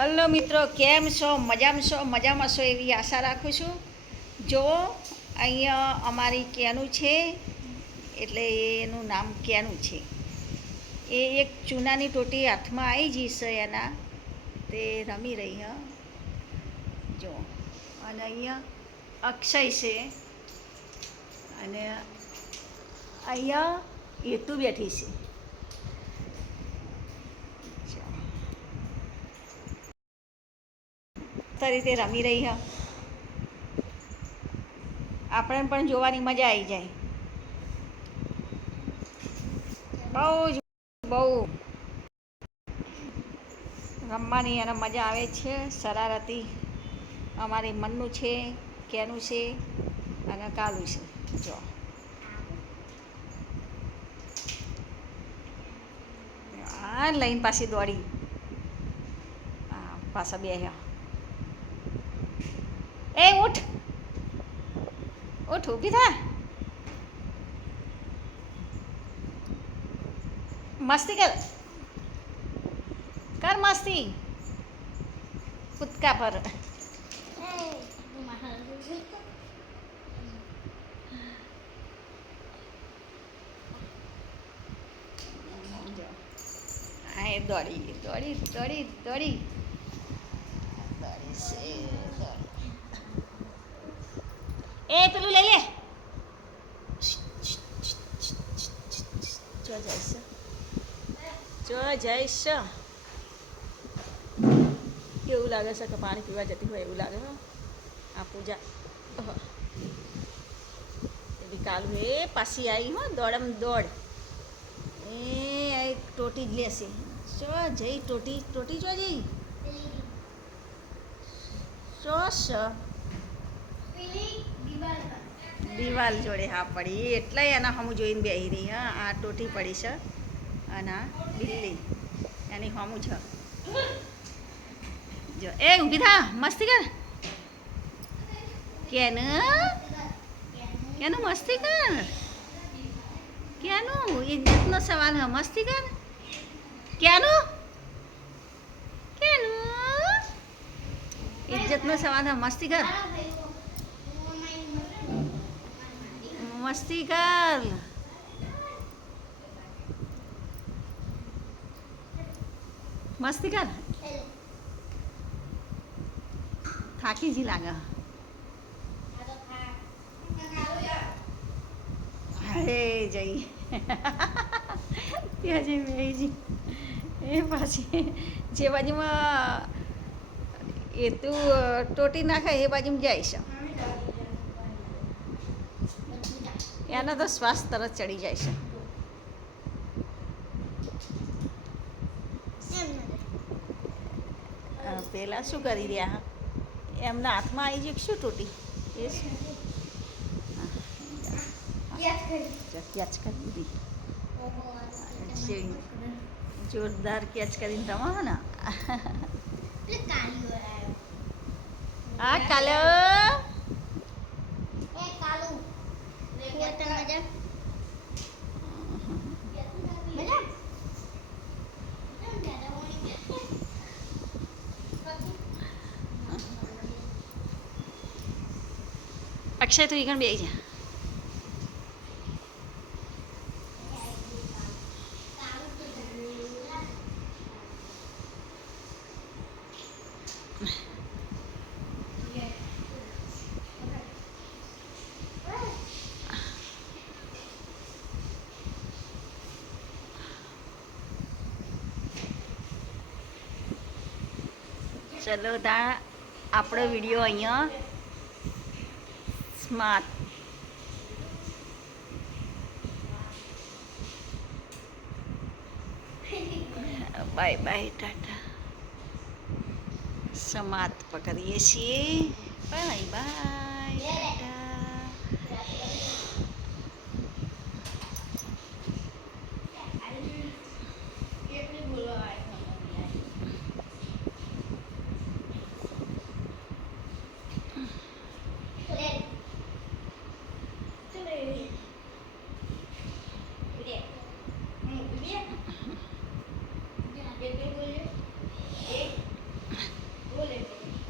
Hello મિત્રો, કેમ છો? મજામાં છો? મજામાં છો એવી આશા રાખું છું. જો અહીંયા અમારી કેનું છે, એટલે એનું નામ કેનું છે. એ એક ચૂનાની ટોટી હાથમાં આવી જશે એના, તે રમી રહી હ જો. અને અહીંયા અક્ષય છે, અને અહીંયા હેતુ બેઠી છે. રીતે રમી રહી હ, આપણે પણ જોવાની મજા આવી જાય. બહુ જ બહુ રમવાની એને મજા આવે છે. શરારતી અમારી મનનું છે, કેનું છે અને કાલું છે. જો આ લઈને પાછી દોડી પાછા બે એ ઉઠ ઉઠ, ઊભી થા. મસ્તી કર મસ્તી કૂદકા પર. હા, એ દોડી દોડી દોડી દોડી દોડી છે. એ પેલું લઈ લે. જો જઈશ, જો જઈશ. એવું લાગે છે કે પાણી પીવા જતી હોય એવું લાગે છે. આ પૂજા એવી કાલું એ પાછી આવી હો, દોડમ દોડ. એ એક ટોટી જ લેશે. જો જઈ ટોટી ટોટી જો જઈ ચોસ દિવાલ જોડે હા પડી, એટલે એના હમું જોઈને બેહી રહી. હા, આ ટોટી પડી છે અને આ બિલ્લી એની હમું છે. જો એ ઊભી થા, મસ્તી કર. કેનું મસ્તી કર. કેનું ઇજ્જતનો સવાલ હ, મસ્તી કર. કેનું કેનું ઇજ્જતનો સવાલ હ, મસ્તી કર. મસ્તી કર. મસ્તી કર. થાકી જી લાગે. અરે જઈ ત્યાં જઈ બેહી જી. એ પાછી જે બાજુમાં એ તું ટોટી નાખે એ બાજુમાં જાય છે. એનો તો શ્વાસ તરત ચડી જાય છે. પેલા શું કરી રહ્યા? એમના હાથમાં આવી ગયું શું ટોટી? એ શું કેચ કરી દીધી. જોરદાર કેચ કરીને રમો ને. હા કાલો અક્ષય તું ઈકણ બેસી જા. ચલો તા આપણો વિડીયો અહીંયા સ્માર્ટ બાય બાય ટાટા સમાપ્ત કરીએ છીએ. Bye bye Tata.